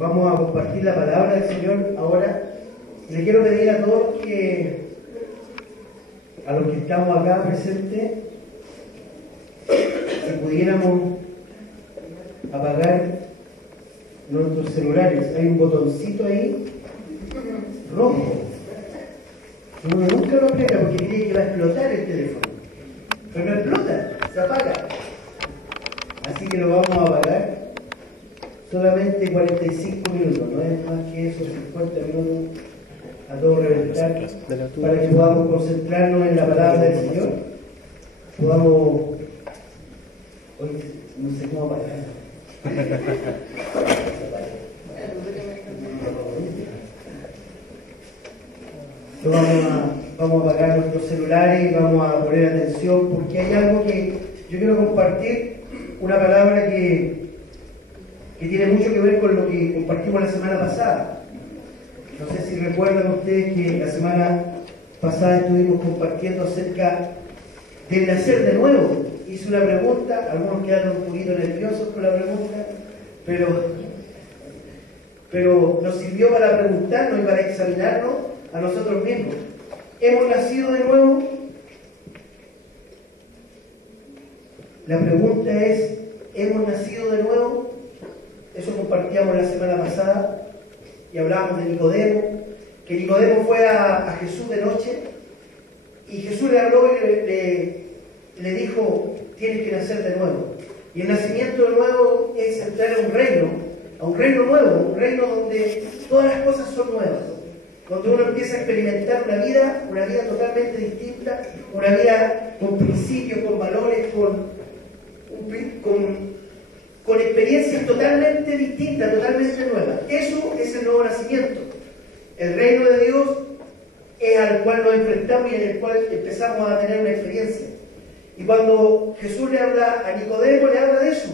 Vamos a compartir la palabra del Señor ahora. Le quiero pedir a todos a los que estamos acá presentes, si pudiéramos apagar nuestros celulares. Hay un botoncito ahí, rojo. Uno nunca lo aprieta porque cree que va a explotar el teléfono. Pero no explota, se apaga. Así que lo vamos a apagar. Solamente 45 minutos, no es más que eso, 50 minutos a todo reventar, para que podamos concentrarnos en la palabra del Señor. Hoy no sé cómo apagar. Vamos a apagar nuestros celulares y vamos a poner atención, porque hay algo que yo quiero compartir, una palabra que tiene mucho que ver con lo que compartimos la semana pasada. No sé si recuerdan ustedes que la semana pasada estuvimos compartiendo acerca del nacer de nuevo. Hice una pregunta, algunos quedaron un poquito nerviosos con la pregunta, pero nos sirvió para preguntarnos y para examinarnos a nosotros mismos. ¿Hemos nacido de nuevo? La pregunta es, ¿hemos nacido de nuevo? Eso compartíamos la semana pasada y hablábamos de Nicodemo, que Nicodemo fue a Jesús de noche y Jesús le habló y le dijo, tienes que nacer de nuevo. Y el nacimiento de nuevo es entrar a un reino nuevo, un reino donde todas las cosas son nuevas, donde uno empieza a experimentar una vida totalmente distinta, una vida con principios, con valores, con experiencias totalmente distintas, totalmente nuevas. Eso es el nuevo nacimiento. El reino de Dios es al cual nos enfrentamos y en el cual empezamos a tener una experiencia. Y cuando Jesús le habla a Nicodemo, le habla de eso,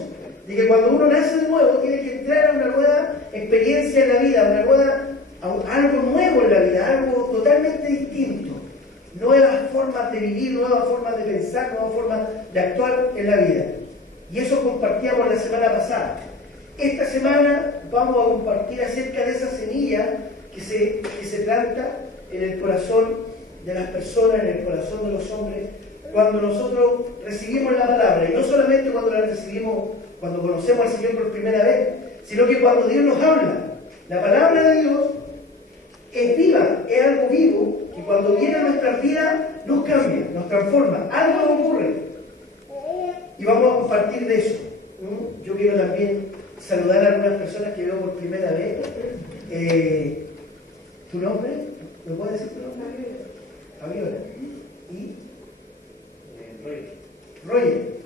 de que cuando uno nace de nuevo tiene que entrar a una nueva experiencia en la vida, algo nuevo en la vida, algo totalmente distinto. Nuevas formas de vivir, nuevas formas de pensar, nuevas formas de actuar en la vida. Y eso compartíamos la semana pasada. Esta semana vamos a compartir acerca de esa semilla que se planta en el corazón de las personas, en el corazón de los hombres, cuando nosotros recibimos la palabra. Y no solamente cuando la recibimos, cuando conocemos al Señor por primera vez, sino que cuando Dios nos habla. La palabra de Dios es viva, es algo vivo, que cuando viene a nuestras vidas nos cambia, nos transforma. Algo ocurre. Y vamos a compartir de eso. Yo quiero también saludar a algunas personas que veo por primera vez. ¿Tu nombre? ¿Me puedes decir tu nombre? Fabiola. ¿Y? Roger.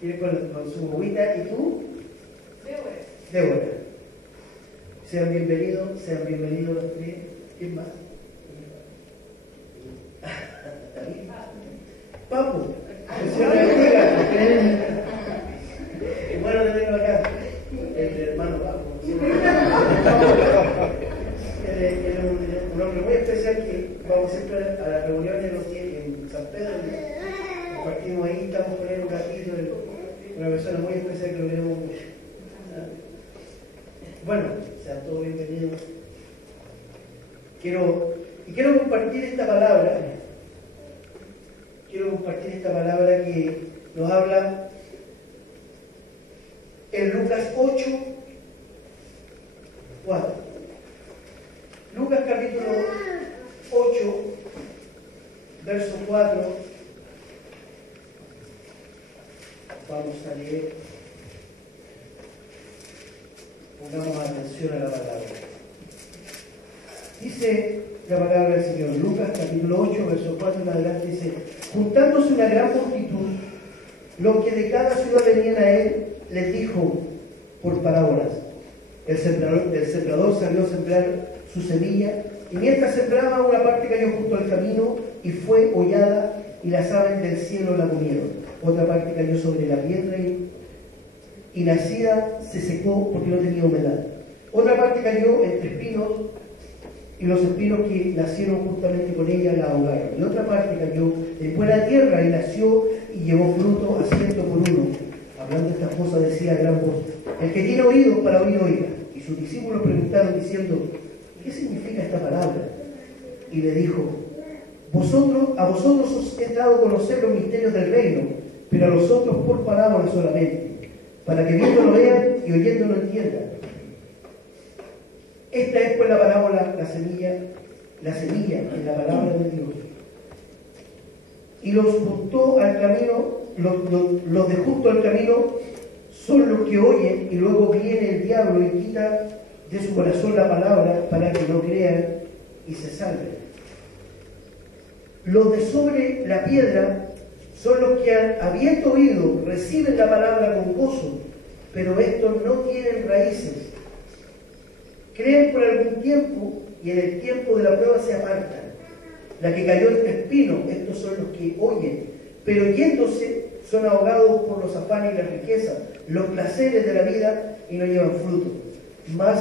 Viene con su bobita. ¿Y tú? Débora. Sean bienvenidos los tres. ¿Quién más? Papu. Es bueno tenerlo acá, el hermano Papu. Es un hombre muy especial que vamos siempre a las reuniones en San Pedro, compartimos ahí, estamos con él un ratito, una persona muy especial que lo queremos mucho. Bueno, sean todos bienvenidos. Quiero compartir esta palabra. Quiero compartir esta palabra que nos habla en Lucas 8, 4. Lucas capítulo 8, verso 4. Vamos a leer. Pongamos atención a la palabra. Dice la palabra del Señor, Lucas capítulo 8, verso 4 en adelante, dice: juntándose una gran multitud, los que de cada ciudad venían a él, les dijo por parábolas. El sembrador salió a sembrar su semilla, y mientras sembraba, una parte cayó junto al camino y fue hollada, y las aves del cielo la comieron. Otra parte cayó sobre la piedra y nacida se secó porque no tenía humedad. Otra parte cayó entre espinos, y los espinos que nacieron justamente con ella la ahogaron. Y otra parte cayó en buena tierra y nació y llevó fruto a 100 por uno. A hablando de estas cosas, decía a gran voz: el que tiene oídos para oír, oiga. Y sus discípulos preguntaron diciendo: ¿qué significa esta palabra? Y le dijo: a vosotros os he dado a conocer los misterios del reino, pero a los otros por parábolas solamente, para que viendo lo vean y oyendo lo entiendan. Esta es pues la parábola, la semilla en la palabra de Dios. Y los juntó al camino, los de junto al camino son los que oyen, y luego viene el diablo y quita de su corazón la palabra para que no crean y se salven. Los de sobre la piedra son los que, habiendo oído, reciben la palabra con gozo, pero estos no tienen raíces. Creen por algún tiempo y en el tiempo de la prueba se apartan. La que cayó entre espinos, estos son los que oyen, pero yéndose son ahogados por los afanes y la riqueza, los placeres de la vida, y no llevan fruto. Mas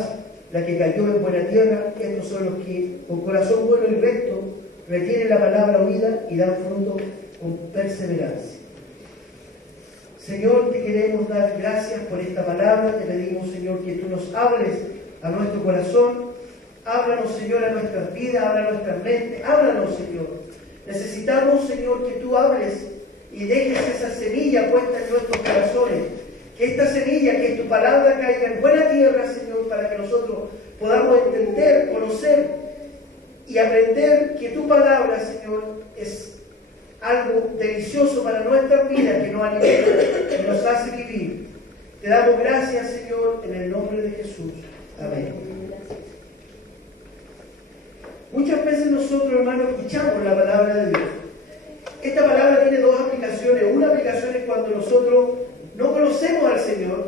la que cayó en buena tierra, estos son los que con corazón bueno y recto retienen la palabra oída y dan fruto con perseverancia. Señor, te queremos dar gracias por esta palabra. Te pedimos, Señor, que tú nos hables a nuestro corazón. Háblanos, Señor, a nuestras vidas, habla a nuestras mentes. Háblanos, Señor. Necesitamos, Señor, que tú hables y dejes esa semilla puesta en nuestros corazones. Que esta semilla, que tu palabra caiga en buena tierra, Señor, para que nosotros podamos entender, conocer y aprender que tu palabra, Señor, es algo delicioso para nuestras vidas, que nos alimenta, que nos hace vivir. Te damos gracias, Señor, en el nombre de Jesús. Amén. Muchas veces nosotros, hermanos, escuchamos la palabra de Dios. Esta palabra tiene dos aplicaciones. Una aplicación es cuando nosotros no conocemos al Señor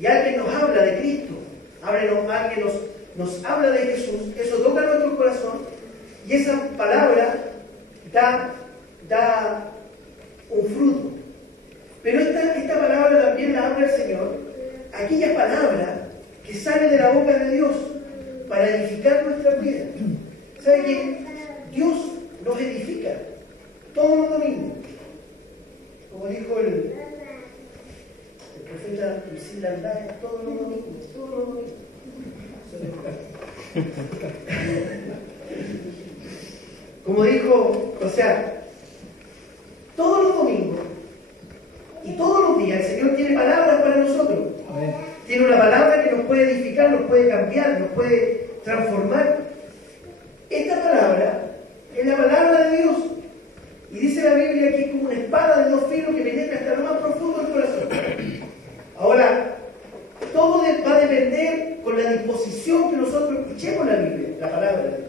y alguien nos habla de Cristo, alguien nos habla de Jesús. Eso toca nuestro corazón y esa palabra da un fruto. Pero esta palabra también la habla el Señor, aquella palabra que sale de la boca de Dios para edificar nuestra vida. ¿Sabe qué? Dios nos edifica todos los domingos. Como dijo el profeta Luis Landaya, todos los domingos. Como dijo, todos los domingos y todos los días el Señor tiene palabras para nosotros. Amén. Tiene una palabra que nos puede edificar, nos puede cambiar, nos puede transformar. Esta palabra es la palabra de Dios. Y dice la Biblia que es como una espada de dos filos que penetra hasta lo más profundo del corazón. Ahora, todo va a depender con la disposición que nosotros escuchemos la Biblia, la palabra de Dios.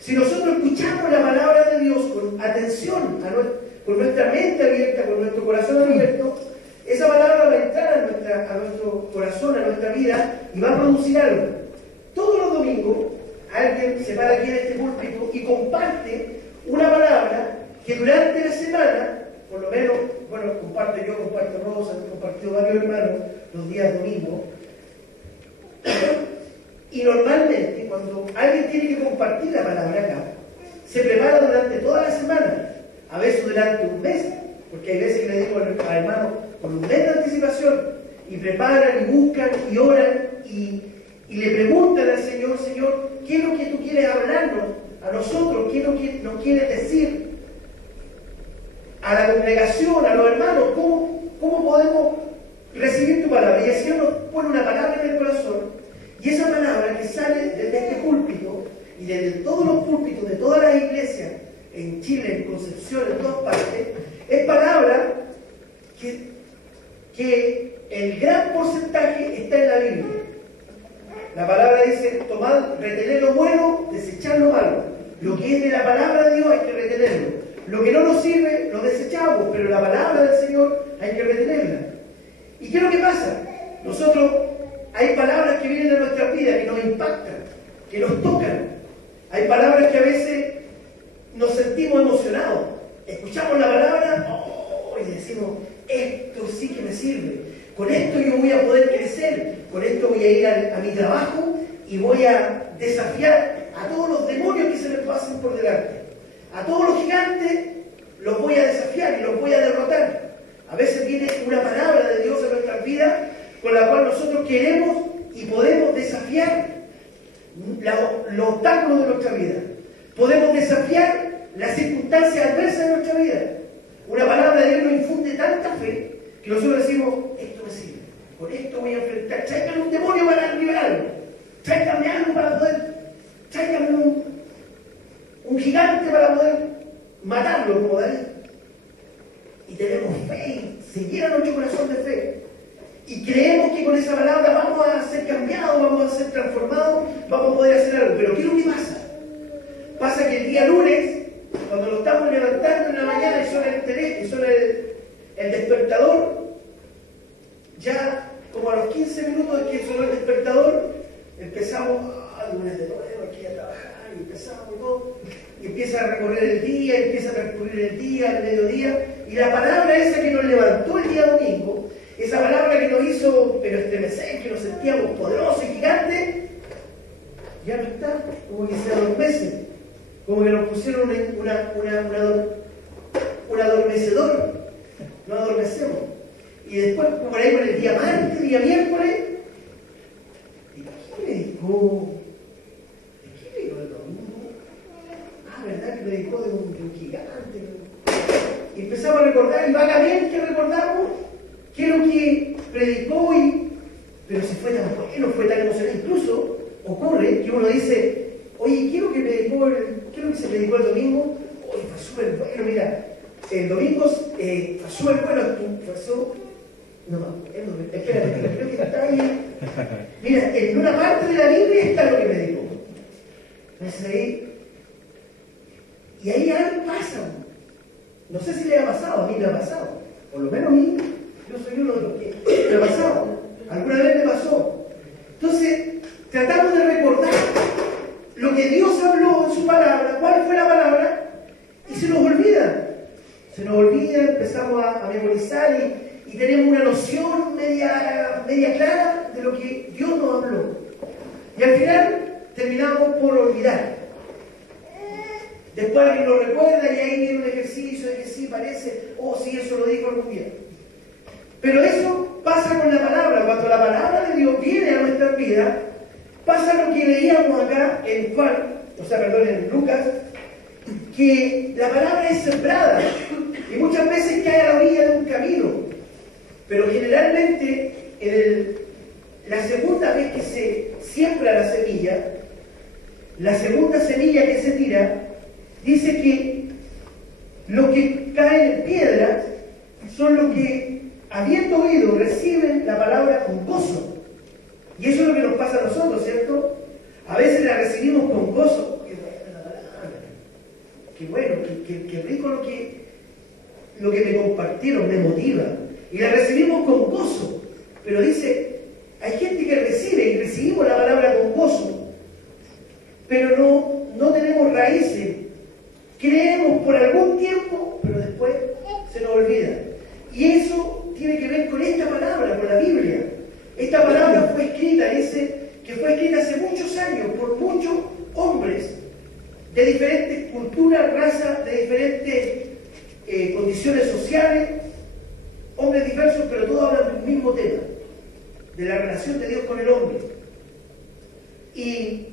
Si nosotros escuchamos la palabra de Dios con atención, con nuestra mente abierta, con nuestro corazón abierto, esa palabra va a entrar a nuestro corazón, a nuestra vida, y va a producir algo. Todos los domingos alguien se para aquí en este púlpito y comparte una palabra que durante la semana, por lo menos, comparto Rosa, compartió varios hermanos los días domingos. Y normalmente, cuando alguien tiene que compartir la palabra acá, se prepara durante toda la semana, a veces durante un mes, porque hay veces que le digo a hermanos con un mes de anticipación, y preparan y buscan y oran y le preguntan al Señor: Señor, ¿qué es lo que tú quieres hablarnos a nosotros? ¿Qué es lo que nos quieres decir a la congregación, a los hermanos? ¿Cómo podemos recibir tu palabra? Y el Señor nos pone una palabra en el corazón, y esa palabra que sale desde este púlpito y desde todos los púlpitos de todas las iglesias en Chile, en Concepción, en todas partes, es palabra que el gran porcentaje está en la Biblia. La palabra dice: tomad, retener lo bueno, desechar lo malo. Lo que es de la palabra de Dios hay que retenerlo. Lo que no nos sirve, lo desechamos, pero la palabra del Señor hay que retenerla. ¿Y qué es lo que pasa? Nosotros, hay palabras que vienen de nuestra vida, que nos impactan, que nos tocan. Hay palabras que a veces nos sentimos emocionados. Escuchamos la palabra y decimos: esto sí que me sirve. Con esto yo voy a poder crecer. Con esto voy a ir a mi trabajo y voy a desafiar a todos los demonios que se me pasen por delante. A todos los gigantes los voy a desafiar y los voy a derrotar. A veces viene una palabra de Dios en nuestras vidas con la cual nosotros queremos y podemos desafiar los obstáculos de nuestra vida. Podemos desafiar las circunstancias adversas de nuestra vida. Una palabra de Dios nos infunde tanta fe que nosotros decimos, esto me sirve, con esto voy a enfrentar, tráigame un demonio para liberarlo, tráigame algo para poder, tráigame un gigante para poder matarlo como David. Y tenemos fe y se llena nuestro corazón de fe. Y creemos que con esa palabra vamos a ser cambiados, vamos a ser transformados, vamos a poder hacer algo. Pero ¿qué es lo que pasa? Pasa que el día lunes, cuando nos estamos levantando en la mañana y suena el despertador, ya como a los 15 minutos de que sonó el despertador, empezamos, lunes de nuevo, aquí a trabajar, y empezamos y todo, y empieza a recorrer el día, empieza a transcurrir el día, el mediodía, y la palabra esa que nos levantó el día domingo, esa palabra que nos hizo pero estremecer, que nos sentíamos poderosos y gigantes, ya no está, como que se adormece, como que nos pusieron un adormecedor, nos adormecemos. Y después, por ahí por el día martes, día miércoles, ¿de qué predicó? ¿De qué predicó el domingo? ¿Verdad que predicó de un gigante? Y empezamos a recordar, y vagamente recordamos qué es lo que predicó, pero si fue tan bueno, fue tan emocionante. Incluso ocurre que uno dice, oye, ¿qué es lo que se predicó el domingo? Oye, fue súper bueno, mira, el domingo fue súper bueno, espérate, creo que está ahí. Mira, en una parte de la Biblia está lo que predicó. Entonces y ahí algo pasa. No sé si le ha pasado, a mí me ha pasado. Por lo menos a mí, yo soy uno de los que me ha pasado. Alguna vez me pasó. Entonces, tratamos de recordar lo que Dios habló en su palabra, cuál fue la palabra, y se nos olvida. Se nos olvida, empezamos a memorizar y tenemos una noción media clara de lo que Dios nos habló. Y al final terminamos por olvidar. Después alguien lo recuerda y ahí viene un ejercicio de que sí, parece, sí, eso lo dijo algún día. Pero eso pasa con la palabra. Cuando la palabra de Dios viene a nuestras vidas, pasa lo que leíamos acá en en Lucas, que la palabra es sembrada y muchas veces cae a la orilla de un camino. Pero generalmente, la segunda vez que se siembra la segunda semilla que se tira, dice que los que caen en piedras son los que, habiendo oído, reciben la palabra con gozo. Y eso es lo que nos pasa a nosotros, ¿cierto? A veces la recibimos con gozo. Qué buena la palabra. Qué bueno, qué rico lo que me compartieron, me motiva. Y la recibimos con gozo. Pero dice, hay gente que recibe y recibimos la palabra con gozo, pero no tenemos raíces. Creemos por algún tiempo, pero después se nos olvida. Y eso tiene que ver con esta palabra, con la Biblia. Esta palabra fue escrita, dice que fue escrita hace muchos años por muchos hombres de diferentes culturas, razas, de diferentes condiciones sociales, hombres diversos, pero todos hablan del mismo tema, de la relación de Dios con el hombre. Y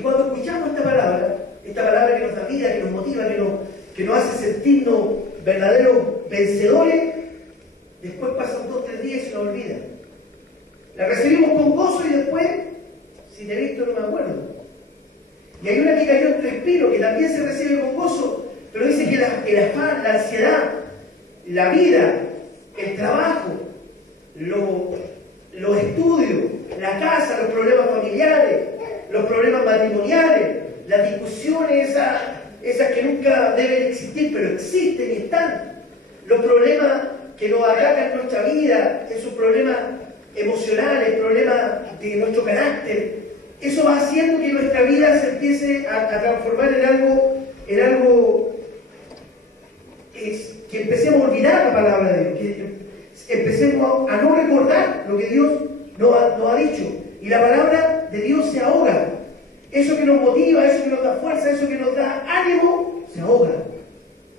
cuando escuchamos esta palabra que nos da vida, que nos motiva, que nos hace sentirnos verdaderos vencedores, después pasan 2 o 3 días y se nos olvida. La recibimos con gozo y después, si te he visto no me acuerdo. Y hay una que cayó en tu respiro, que también se recibe con gozo, pero dice que el afán, la ansiedad, la vida, el trabajo, los estudios, la casa, los problemas familiares, los problemas matrimoniales, las discusiones esas que nunca deben existir, pero existen y están, los problemas que nos atacan en nuestra vida, esos problemas emocionales, problemas de nuestro carácter, eso va haciendo que nuestra vida se empiece a transformar en algo que empecemos a olvidar la palabra de Dios, que empecemos a no recordar lo que Dios nos ha dicho, y la palabra de Dios se ahoga. Eso que nos motiva, eso que nos da fuerza, eso que nos da ánimo, se ahoga.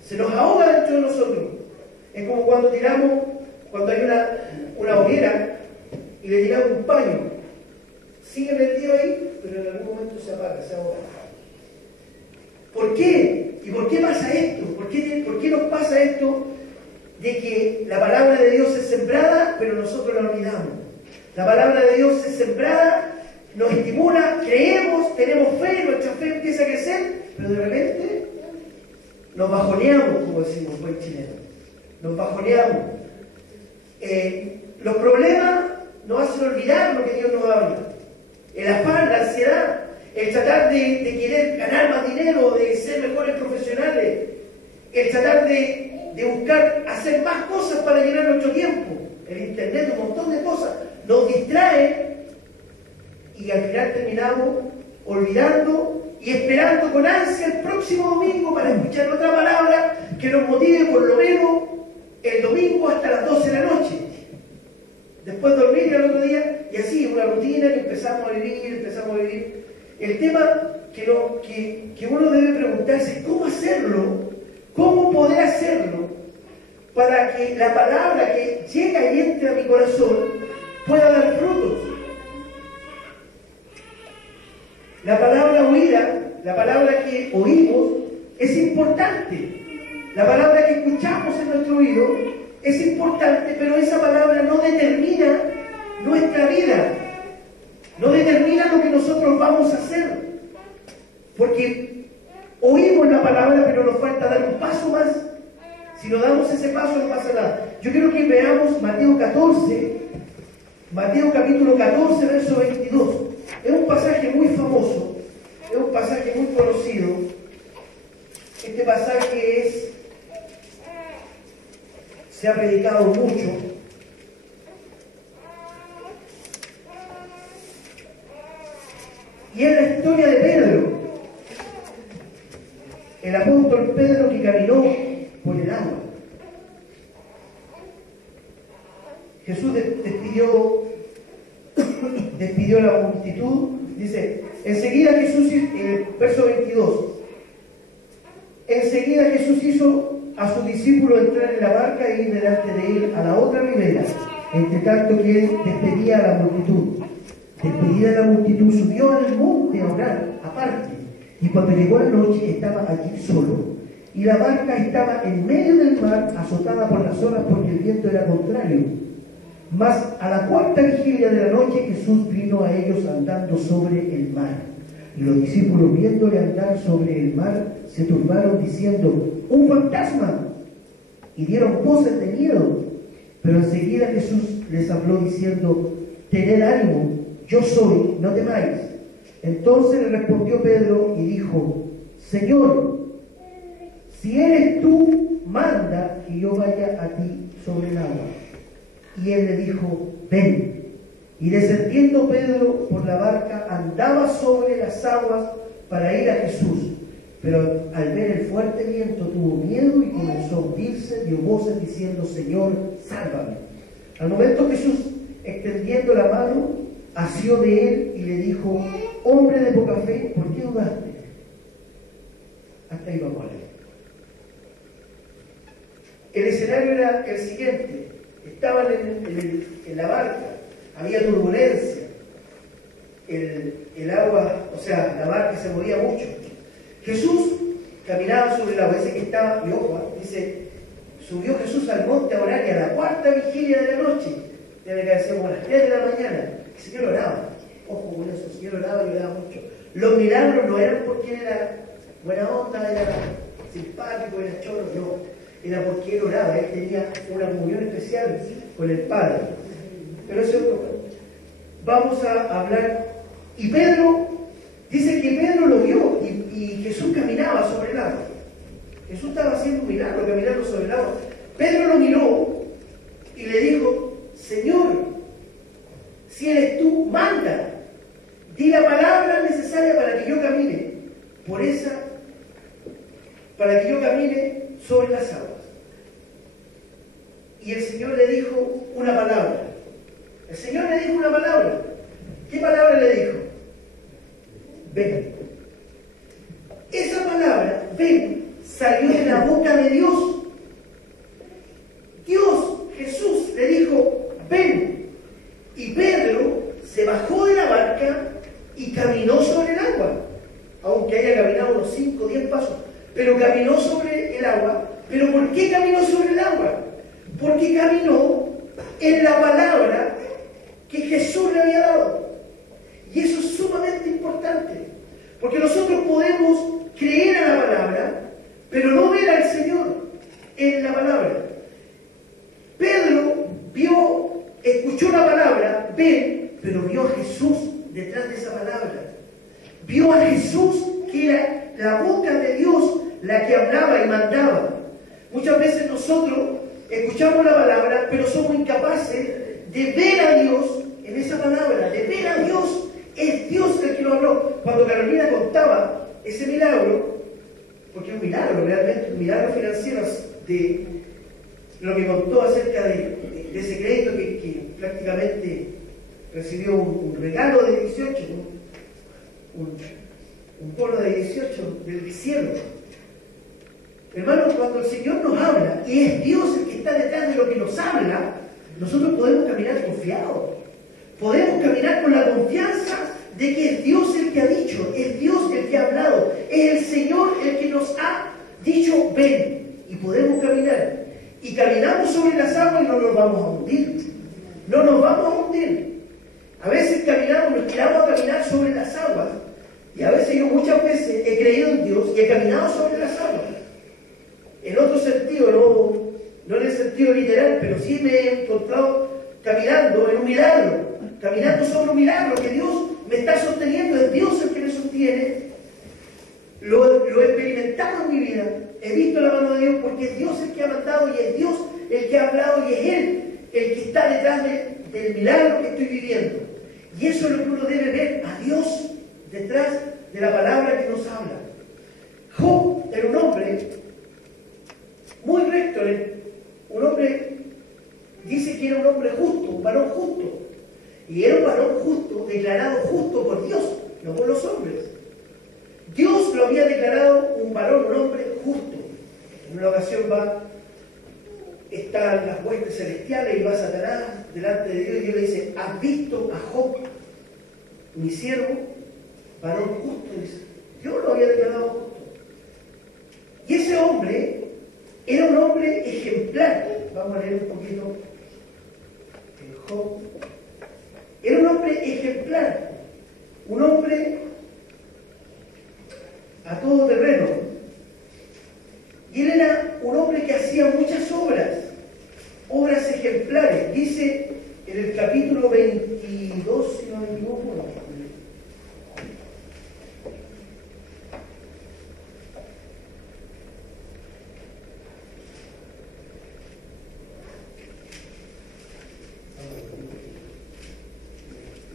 Se nos ahoga dentro de nosotros. Es como cuando hay una hoguera y le tiramos un paño. Sigue metido ahí, pero en algún momento se apaga, se ahoga. ¿Por qué? ¿Y por qué pasa esto? ¿Por qué nos pasa esto de que la palabra de Dios es sembrada, pero nosotros la olvidamos? La palabra de Dios es sembrada, nos estimula, creemos, tenemos fe, nuestra fe empieza a crecer, pero de repente nos bajoneamos, como decimos buen chileno. Nos bajoneamos. Los problemas nos hacen olvidar lo que Dios nos habla. El afán, la ansiedad, el tratar de querer ganar más dinero, de ser mejores profesionales, el tratar de buscar hacer más cosas para llenar nuestro tiempo, el internet, un montón de cosas, nos distrae y al final terminamos olvidando y esperando con ansia el próximo domingo para escuchar otra palabra que nos motive por lo menos el domingo hasta las 12 de la noche. Después dormir el otro día, y así, una rutina que empezamos a vivir. El tema que uno debe preguntarse es cómo hacerlo, cómo poder hacerlo para que la palabra que llega y entre a mi corazón pueda dar frutos. La palabra oída, la palabra que oímos, es importante. La palabra que escuchamos en nuestro oído es importante, pero esa palabra no determina nuestra vida, no determina lo que nosotros vamos a hacer, porque oímos la palabra, pero nos falta dar un paso más. Si no damos ese paso, no pasa nada. Yo quiero que veamos Mateo 14, Mateo capítulo 14, verso 22. Es un pasaje muy famoso, es un pasaje muy conocido. Este pasaje se ha predicado mucho. Y es la historia de Pedro, el apóstol Pedro que caminó por el agua. Jesús despidió a la multitud. Dice, enseguida Jesús, verso 22, enseguida Jesús hizo a su discípulo entrar en la barca e ir delante de él a la otra ribera, entre tanto que él despedía a la multitud. Despedida la multitud, subió al monte a orar, aparte, y cuando llegó la noche estaba allí solo, y la barca estaba en medio del mar, azotada por las olas porque el viento era contrario. Mas a la cuarta vigilia de la noche Jesús vino a ellos andando sobre el mar. Y los discípulos, viéndole andar sobre el mar, se turbaron diciendo, ¡un fantasma! Y dieron voces de miedo. Pero enseguida Jesús les habló diciendo, tened ánimo, yo soy, no temáis. Entonces le respondió Pedro y dijo, Señor, si eres tú, manda que yo vaya a ti sobre el agua. Y él le dijo, ven. Y descendiendo Pedro por la barca, andaba sobre las aguas para ir a Jesús. Pero al ver el fuerte viento tuvo miedo y comenzó a hundirse, dio voces diciendo, Señor, sálvame. Al momento Jesús, extendiendo la mano, asió de él y le dijo, hombre de poca fe, ¿por qué dudaste? Hasta ahí vamos a leer. El escenario era el siguiente. Estaban en la barca, había turbulencia, el agua, o sea, la barca se movía mucho. Jesús caminaba sobre el agua, dice que estaba, y ojo, dice, subió Jesús al monte a orar y a la cuarta vigilia de la noche, debe que ser como a las 3 de la mañana, el Señor oraba, ojo con eso, el Señor oraba y oraba mucho. Los milagros no eran porque él era buena onda, era simpático, era choro, no. Era porque él oraba, él tenía una comunión especial con el Padre. Pero eso es otro. Vamos a hablar. Y Pedro, dice que Pedro lo vio y Jesús caminaba sobre el agua. Jesús estaba haciendo un milagro, caminando sobre el agua. Pedro lo miró y le dijo, Señor, si eres tú, manda. Di la palabra necesaria para que yo camine para que yo camine sobre las aguas. Y el Señor le dijo una palabra. El Señor le dijo una palabra. ¿Qué palabra le dijo? Ven. Esa palabra, ven, salió de la boca de Dios. el agua. ¿Pero por qué caminó sobre el agua? Porque caminó en la palabra que Jesús le había dado. Y eso es sumamente importante, porque nosotros podemos creer a la palabra, pero no ver al Señor en la palabra. Pedro escuchó la palabra, pero vio a Jesús detrás de esa palabra. Vio a Jesús, que era la boca de Dios, la que hablaba y mandaba. Muchas veces nosotros escuchamos la palabra, pero somos incapaces de ver a Dios en esa palabra, de ver a Dios. Es Dios el que lo habló. Cuando Carolina contaba ese milagro, porque es un milagro, realmente un milagro financiero, de lo que contó acerca de ese crédito que prácticamente recibió un regalo de 18, un bono de 18 del cielo. Hermanos, cuando el Señor nos habla y es Dios el que está detrás de lo que nos habla, nosotros podemos caminar confiados. Podemos caminar con la confianza de que es Dios el que ha dicho, es Dios el que ha hablado, es el Señor el que nos ha dicho ven, y podemos caminar. Y caminamos sobre las aguas y no nos vamos a hundir. No nos vamos a hundir. A veces caminamos, nos tiramos a caminar sobre las aguas, y a veces yo muchas veces he creído en Dios y he caminado sobre las aguas. En otro sentido, no en el sentido literal, pero sí me he encontrado caminando en un milagro, caminando sobre un milagro que Dios me está sosteniendo, es Dios el que me sostiene. Lo he experimentado en mi vida, he visto la mano de Dios, porque es Dios el que ha mandado y es Dios el que ha hablado y es Él el que está detrás del milagro que estoy viviendo. Y eso es lo que uno debe ver, a Dios detrás de la palabra que nos habla. Job era un hombre muy recto, un hombre, dice que era un hombre justo, un varón justo. Y era un varón justo, declarado justo por Dios, no por los hombres. Dios lo había declarado un varón, un hombre justo. En una ocasión están las huestes celestiales y va Satanás delante de Dios y Dios le dice: ¿has visto a Job, mi siervo, varón justo? Dice, Dios lo había declarado justo. Y ese hombre era un hombre ejemplar. Vamos a leer un poquito en Job. Era un hombre ejemplar, un hombre a todo terreno. Y él era un hombre que hacía muchas obras ejemplares. Dice en el capítulo 22, si no me equivoco,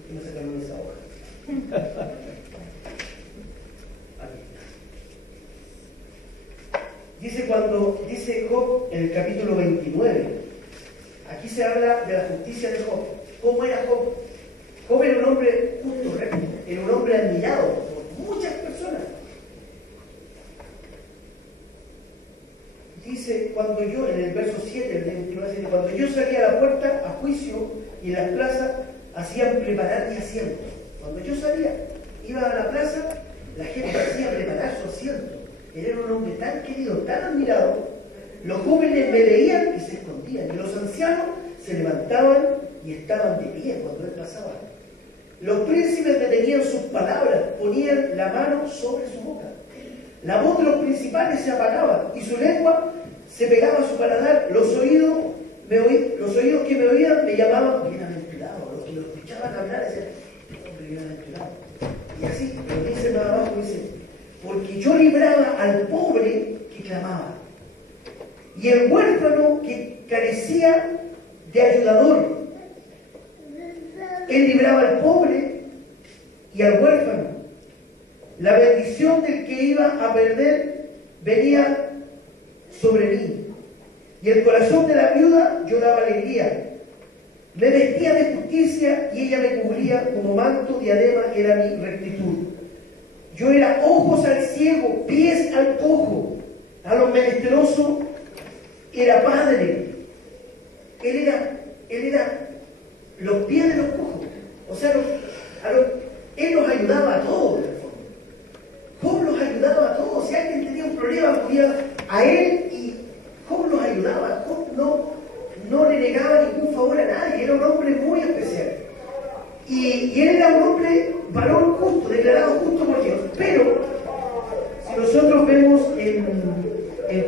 no sacaron esa hoja. Dice Job en el capítulo 29, aquí se habla de la justicia de Job. ¿Cómo era Job? Job era un hombre justo, recto, era un hombre admirado por muchas personas. Dice, cuando yo, en el verso 7, el 29, dice, cuando yo salía a la puerta a juicio y en las plazas hacían preparar mi asiento. Cuando yo salía, iba a la plaza, la gente hacía preparar su asiento. Él era un hombre tan querido, tan admirado. Los jóvenes me veían y se escondían, y los ancianos se levantaban y estaban de pie cuando él pasaba. Los príncipes detenían sus palabras, ponían la mano sobre su boca. La voz de los principales se apagaba y su lengua se pegaba a su paladar. Los oídos que me oían me llamaban bienaventurado. Los que lo escuchaban hablar decían: hombre bienaventurado. Y así, lo dice más abajo, dice: porque yo libraba al pobre que clamaba, y el huérfano que carecía de ayudador. Él libraba al pobre y al huérfano. La bendición del que iba a perder venía sobre mí, y el corazón de la viuda yo daba alegría. Me vestía de justicia y ella me cubría como manto, diadema era mi rectitud. Yo era ojos al ciego, pies al cojo, a los menesterosos era padre. Él era los pies de los cojos. O sea, él los ayudaba a todos, de la forma. Job los ayudaba a todos. Si alguien tenía un problema, acudía a a él, y Job los ayudaba. Job no le negaba ningún favor a nadie, era un hombre muy especial. Y él era un hombre varón justo, declarado justo por Dios. Pero, si nosotros vemos en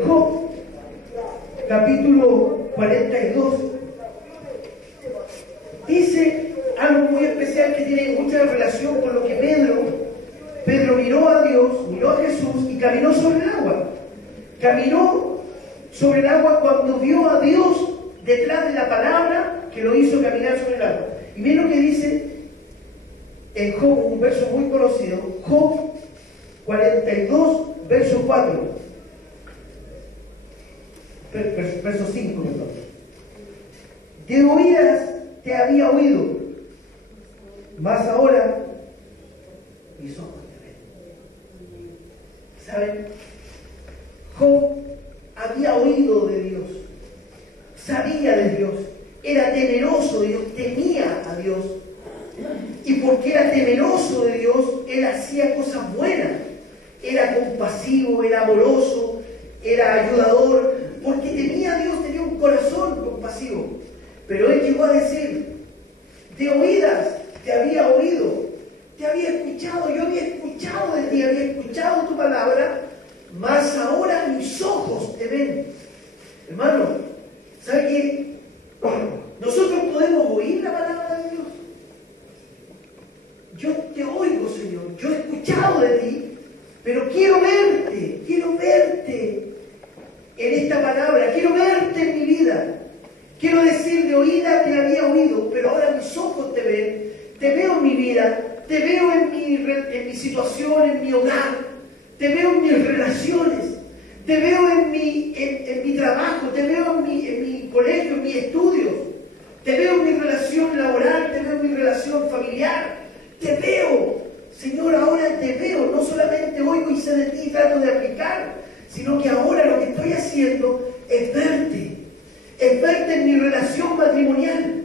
Job, capítulo 42, dice algo muy especial que tiene mucha relación con lo que Pedro miró a Dios, miró a Jesús y caminó sobre el agua. Caminó sobre el agua cuando vio a Dios detrás de la palabra que lo hizo caminar sobre el agua. Y miren lo que dice en Job, un verso muy conocido, Job 42, verso 4. Verso 5, perdón. De oídas te había oído, mas ahora mis ojos te ven. ¿Saben? Job había oído de Dios, sabía de Dios, era temeroso de Dios, temía a Dios. Y porque era temeroso de Dios, él hacía cosas buenas. Era compasivo, era amoroso, era ayudador, porque temía a Dios, tenía un corazón compasivo. Pero él llegó a decir, de oídas te había oído, te había escuchado, yo había escuchado de ti, había escuchado tu palabra, mas ahora mis ojos te ven. Hermano, ¿sabe qué? Nosotros podemos oír la palabra de Dios. Yo te oigo, Señor, yo he escuchado de ti, pero quiero verte en esta palabra, quiero verte en mi vida. Quiero decir, de oída te había oído, pero ahora mis ojos te ven, te veo en mi vida, te veo en mi situación, en mi hogar, te veo en mis relaciones, te veo en mi trabajo, te veo en mi colegio, en mis estudios, te veo en mi relación laboral, te veo en mi relación familiar, te veo, Señor, ahora te veo, no solamente oigo y sé de ti y trato de aplicar, sino que ahora lo que estoy haciendo es verte en mi relación matrimonial.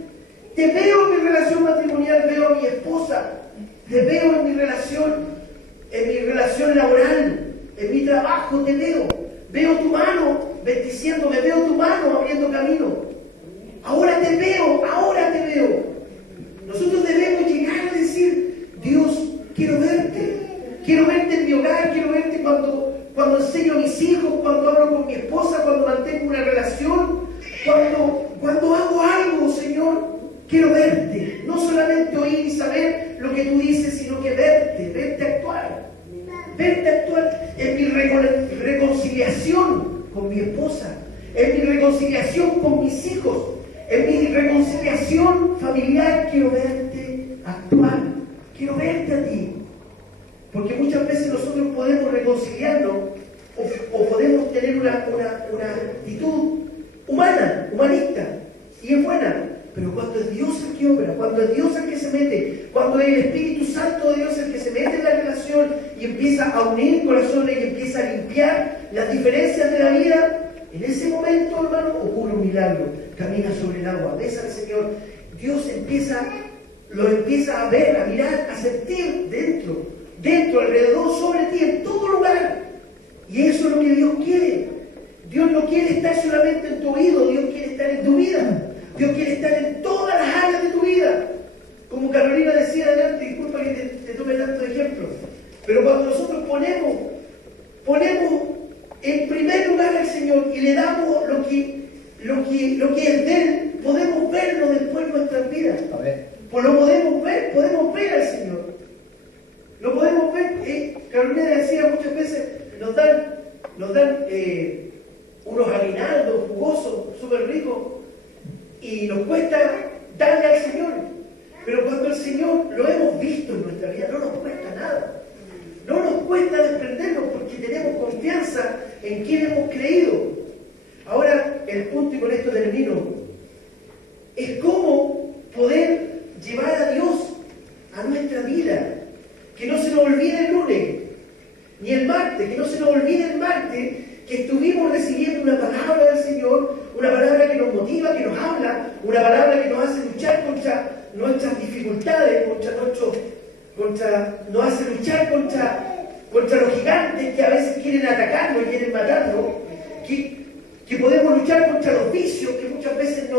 Te veo en mi relación matrimonial, veo a mi esposa, te veo en mi relación laboral, en mi trabajo te veo tu mano bendiciéndome, veo tu mano abriendo camino. Ahora te veo. Nosotros debemos llegar a decir, Dios, quiero verte en mi hogar, quiero verte cuando enseño a mis hijos, cuando hablo con mi esposa, cuando mantengo una relación, cuando hago algo, Señor, quiero verte. No solamente oír y saber lo que tú dices, sino que verte actuar. Verte actuar en mi reconciliación con mi esposa, en mi reconciliación con mis hijos, en mi reconciliación familiar. Quiero verte actuar, quiero verte a ti. Porque muchas veces nosotros podemos reconciliarnos o podemos tener una actitud humanista, y es buena, pero cuando es Dios el que obra, cuando es Dios el que se mete, cuando es el Espíritu Santo de Dios el que se mete en la relación y empieza a unir corazones y empieza a limpiar las diferencias de la vida, en ese momento, hermano, ocurre un milagro. Camina sobre el agua, ves al Señor, Dios lo empieza a ver, a mirar, a sentir dentro, alrededor, sobre ti, en todo lugar. Y eso es lo que Dios quiere. Dios no quiere estar solamente en tu oído, Dios quiere estar en tu vida. Dios quiere estar en todas las áreas de tu vida. Como Carolina decía adelante, disculpa que te tome tantos ejemplos, pero cuando nosotros ponemos en primer lugar al Señor y le damos lo que es de Él, podemos verlo después en nuestras vidas. Pues lo podemos ver al Señor. Lo podemos ver. Carolina decía muchas veces, nos dan unos aguinaldos jugosos, súper ricos, y nos cuesta darle al Señor. Pero cuando el Señor lo hemos visto en nuestra vida, no nos cuesta nada. No nos cuesta desprendernos porque tenemos confianza en quien hemos creído. Ahora, el punto, y con esto termino, es cómo poder llevar a Dios a nuestra vida. Que no se nos olvide el lunes, ni el martes, que no se nos olvide el martes, que estuvimos recibiendo una palabra del Señor, una palabra que nos motiva, que nos habla, una palabra que nos hace luchar contra nuestras dificultades, nos hace luchar contra los gigantes que a veces quieren atacarnos y quieren matarnos. luchar contra los vicios que muchas veces